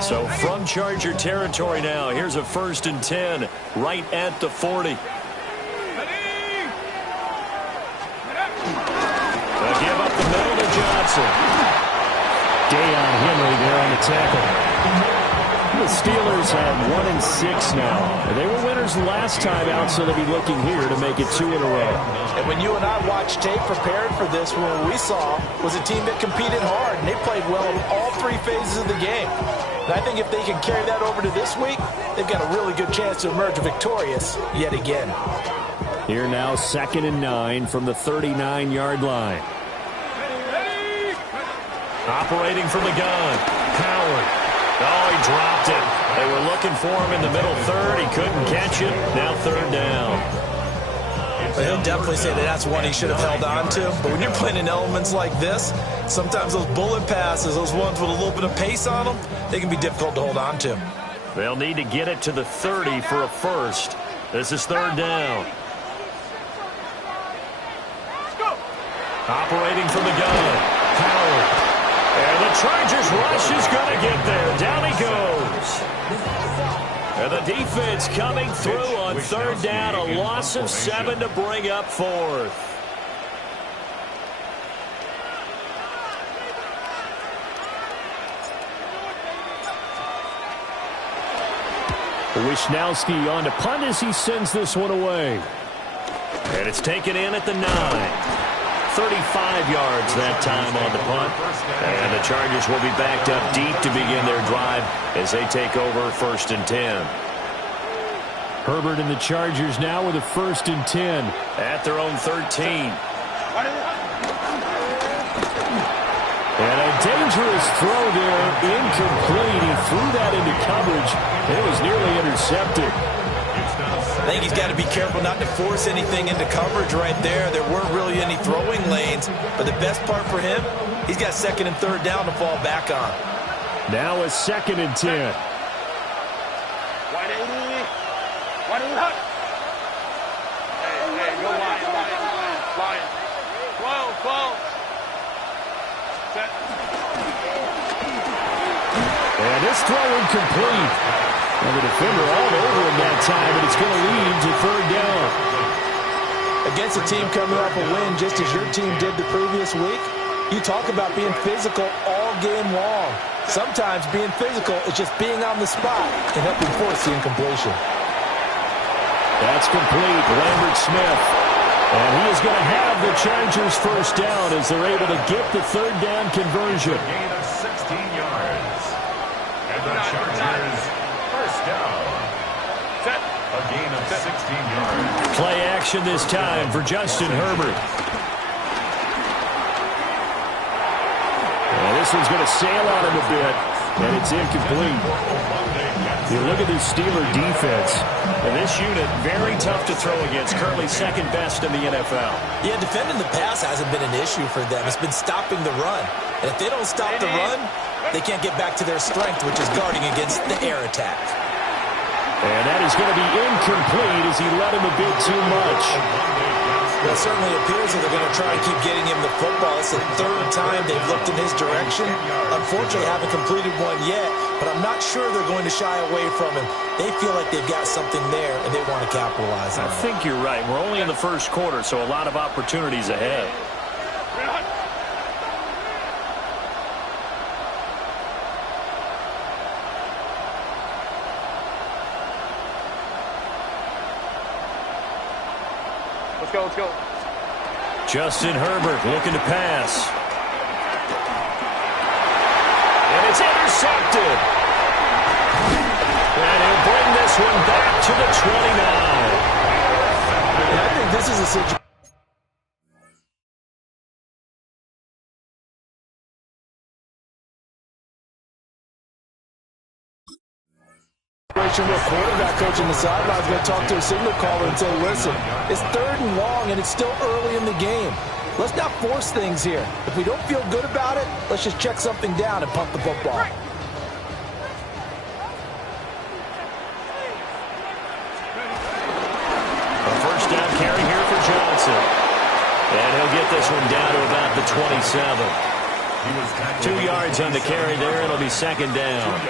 So from Charger territory now, here's a 1st and 10 right at the 40. They'll give up the middle to Johnson. Deion Henry there on the tackle. The Steelers have 1-6 now. They were winners last time out, so they'll be looking here to make it 2 in a row. And when you and I watched tape prepared for this, what we saw was a team that competed hard, and they played well in all 3 phases of the game. And I think if they can carry that over to this week, they've got a really good chance to emerge victorious yet again. Here now, 2nd and 9 from the 39-yard line. Operating from the gun, Howard. Oh, he dropped it. They were looking for him in the middle third. He couldn't catch it. Now 3rd down. But he'll definitely say that that's one he should have held on to. But when you're playing in elements like this, sometimes those bullet passes, those ones with a little bit of pace on them, they can be difficult to hold on to. They'll need to get it to the 30 for a first. This is 3rd down. Operating from the gun, Howard. And the Chargers rush is going to get there. Down he goes. And the defense coming through on 3rd down. A loss of 7 to bring up 4th. Wishnowski on to punt as he sends this one away. And it's taken in at the 9. 35 yards that time on the punt. And the Chargers will be backed up deep to begin their drive as they take over 1st and 10. Herbert and the Chargers now with a 1st and 10. At their own 13. And a dangerous throw there, incomplete. He threw that into coverage. It was nearly intercepted. I think he's got to be careful not to force anything into coverage right there. There weren't really any throwing lanes. But the best part for him, he's got 2nd and 3rd down to fall back on. Now a 2nd and 10. And this throw incomplete. And the defender all over him that time, and it's going to lead to 3rd down. Against a team coming off a win just as your team did the previous week, you talk about being physical all game long. Sometimes being physical is just being on the spot and helping force the incompletion. That's complete. Lambert Smith. And he is going to have the Chargers 1st down as they're able to get the 3rd down conversion. Gain of 16 yards. And the Chargers 1st down. A gain of 16 yards. Play action this time for Justin Herbert. And this one's going to sail on him a bit, and it's incomplete. You look at this Steeler defense. And this unit, very tough to throw against. Currently 2nd best in the NFL. Yeah, defending the pass hasn't been an issue for them. It's been stopping the run. And if they don't stop the run, they can't get back to their strength, which is guarding against the air attack. And that is going to be incomplete as he led him a bit too much. Well, it certainly appears that they're going to try and keep getting him the football. It's the 3rd time they've looked in his direction. Unfortunately, haven't completed one yet, but I'm not sure they're going to shy away from him. They feel like they've got something there, and they want to capitalize on it. I think you're right. We're only in the 1st quarter, so a lot of opportunities ahead. Let's go. Justin Herbert looking to pass. And it's intercepted. And he'll bring this one back to the 29. And I think this is a situation. Where quarterback coach in the sideline is going to talk to a signal caller and say, listen, it's 3rd and long and it's still early in the game. Let's not force things here. If we don't feel good about it, let's just check something down and pump the football. A 1st down carry here for Johnson. And he'll get this one down to about the 27. 2 yards on the carry there. It'll be second down.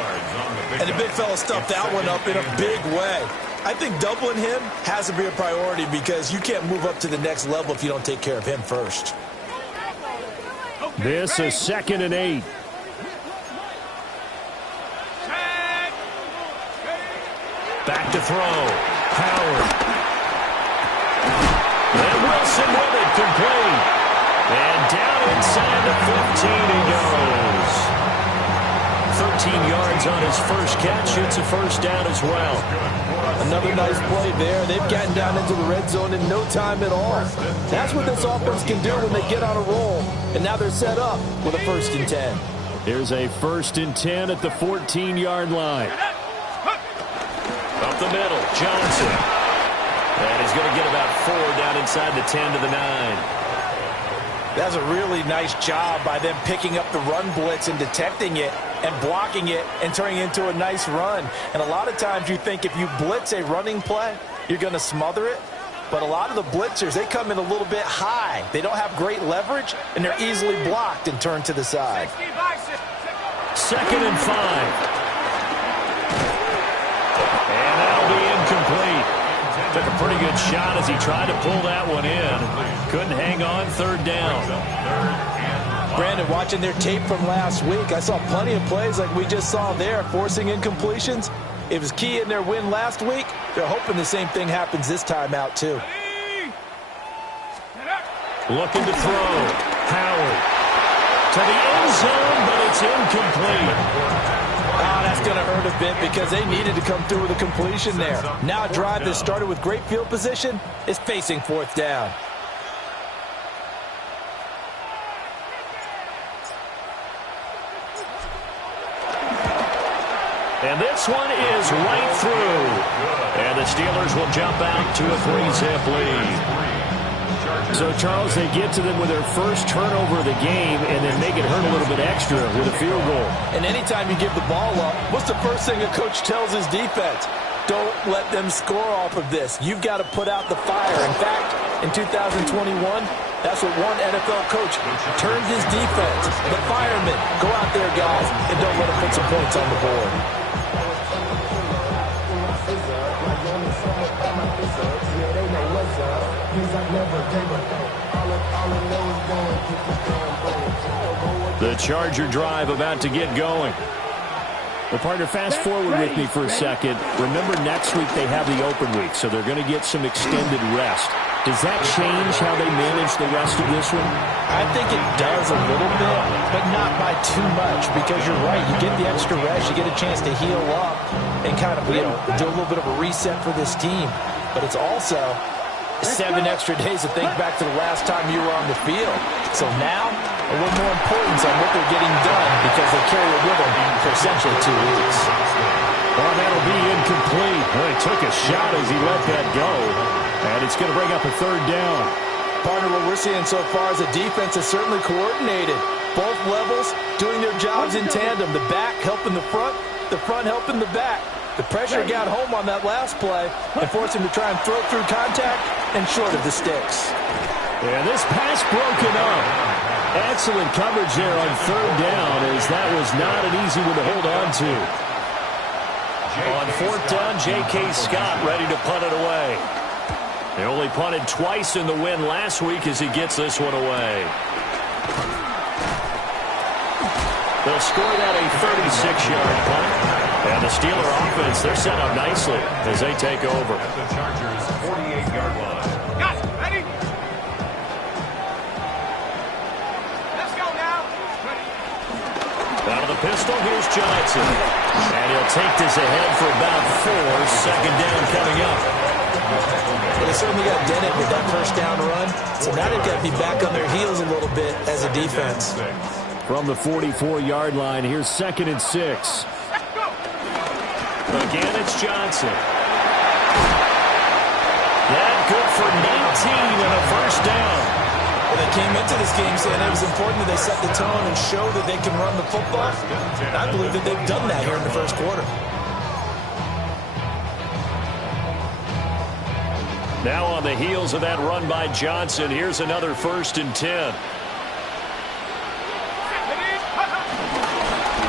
And the big fella stuffed that one up in a big way. I think doubling him has to be a priority because you can't move up to the next level if you don't take care of him first. This is 2nd and 8. Back to throw. Howard. And Wilson with it, complete. And down inside the 15 he goes. 13 yards on his first catch. It's a first down as well. Another nice play there. They've gotten down into the red zone in no time at all. That's what this offense can do when they get on a roll. And now they're set up with a 1st and 10. Here's a 1st and 10 at the 14-yard line. Up the middle, Johnson. And he's going to get about 4 down inside the 10 to the 9. That's a really nice job by them picking up the run blitz and detecting it and blocking it and turning it into a nice run. And a lot of times you think if you blitz a running play, you're going to smother it. But a lot of the blitzers, they come in a little bit high. They don't have great leverage, and they're easily blocked and turned to the side. 2nd and 5. And that'll be incomplete. Took a pretty good shot as he tried to pull that one in. Couldn't hang on, 3rd down. Brandon, watching their tape from last week, I saw plenty of plays like we just saw there, forcing incompletions. It was key in their win last week. They're hoping the same thing happens this time out, too. Looking to throw. Howard. To the end zone, but it's incomplete. That's going to hurt a bit because they needed to come through with a completion there. Now a drive that started with great field position is facing 4th down. And this one is right through. And the Steelers will jump out to a 3-zip lead. So, Charles, they get to them with their first turnover of the game and then make it hurt a little bit extra with a field goal. And anytime you give the ball up, what's the first thing a coach tells his defense? Don't let them score off of this. You've got to put out the fire. In fact, in 2021, that's what one NFL coach turned his defense. The firemen, go out there, guys, and don't let them put some points on the board. The Charger drive about to get going. Well, partner, fast forward with me for a second. Remember, next week they have the open week, so they're going to get some extended rest. Does that change how they manage the rest of this one? I think it does a little bit, but not by too much, because you're right. You get the extra rest. You get a chance to heal up and kind of, do a little bit of a reset for this team. But it's also 7 extra days to think back to the last time you were on the field. So now, a little more importance on what they're getting done because they carry it with them for essentially 2 weeks. Well, that'll be incomplete. Well, he took a shot as he let that go. And it's going to bring up a 3rd down. Partner, what we're seeing so far is the defense is certainly coordinated. Both levels doing their jobs in tandem. The back helping the front helping the back. The pressure got home on that last play and forced him to try and throw through contact and short of the sticks. And this pass broken up. Excellent coverage there on 3rd down, as that was not an easy one to hold on to. On 4th down, J.K. Scott ready to punt it away. They only punted twice in the win last week as he gets this one away. They'll score that a 36-yard punt. And the Steeler offense, they're set up nicely as they take over. At the Chargers' 48-yard line. Guys, ready? Let's go now. Out of the pistol, here's Johnson. And he'll take this ahead for about 4. 2nd down coming up. Well, they certainly got dented with that first down run. So now they've got to be back on their heels a little bit as a defense. From the 44-yard line, here's 2nd and 6. Again, it's Johnson. That good for 19 and a first down. Well, they came into this game saying it was important that they set the tone and show that they can run the football. And I believe that they've done that here in the first quarter. Now on the heels of that run by Johnson, here's another 1st and 10.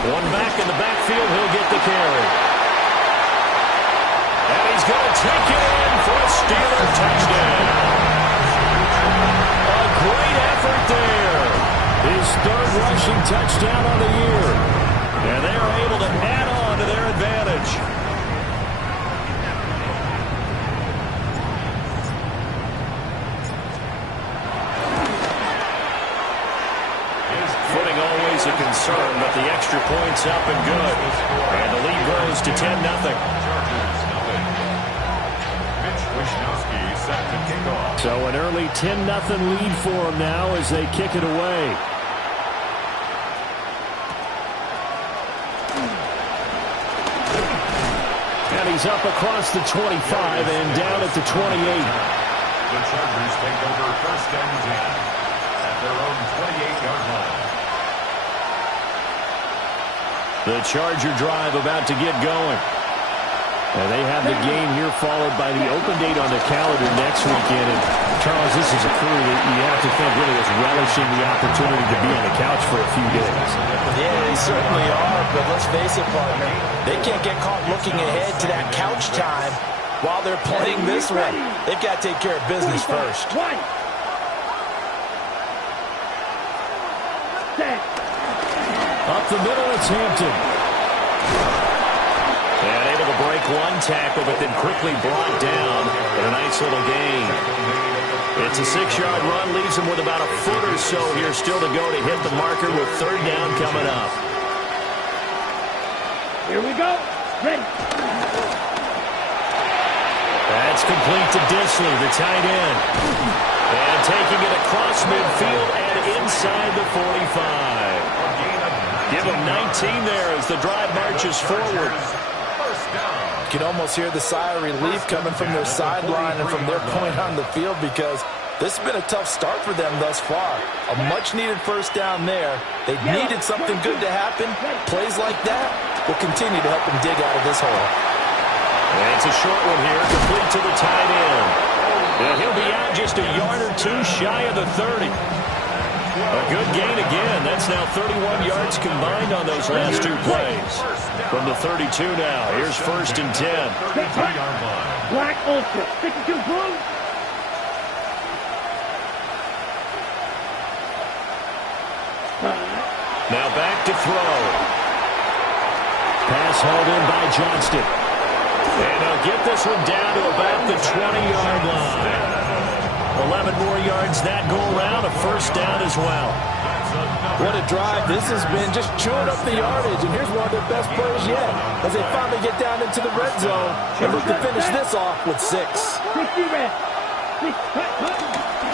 One back in the backfield. He'll get the carry. And he's going to take it in for a Steeler touchdown. A great effort there. His third rushing touchdown on the year. And they are able to add on to their advantage. Footing always a concern, but the extra point's up and good. And the lead grows to 10-0. So an early 10-0 lead for them now as they kick it away. And he's up across the 25 and down at the 28. The Chargers take over first and 10 at their own 28-yard line. The Charger drive about to get going. And they have the game here followed by the open date on the calendar next weekend. And Charles, this is a crew that you have to think really is relishing the opportunity to be on the couch for a few days. Yeah, they certainly are, but let's face it, partner. They can't get caught looking ahead to that couch time while they're playing this one. They've got to take care of business first. Up the middle, it's Hampton. And able to break one tackle, but then quickly brought down in a nice little gain. It's a 6-yard run, leaves him with about a foot or so here still to go to hit the marker with third down coming up. Here we go. Ready. That's complete to Disley, the tight end. And taking it across midfield and inside the 45. Give him 19 there as the drive marches forward. You can almost hear the sigh of relief coming from their sideline and from their point on the field because this has been a tough start for them thus far. A much-needed first down there. They needed something good to happen. Plays like that will continue to help them dig out of this hole. And it's a short one here, complete to the tight end. And he'll be out just a yard or two shy of the 30. A good gain again. That's now 31 yards combined on those last two plays. From the 32 now. Here's first and 10. Black Ultra. 62 blue. Now back to throw. Pass hauled in by Johnston. And they'll get this one down to about the 20-yard line. 11 more yards that go around, a first down as well. What a drive. This has been just chewing up the yardage, and here's one of their best plays yet as they finally get down into the red zone and look to finish this off with 6. 60 red.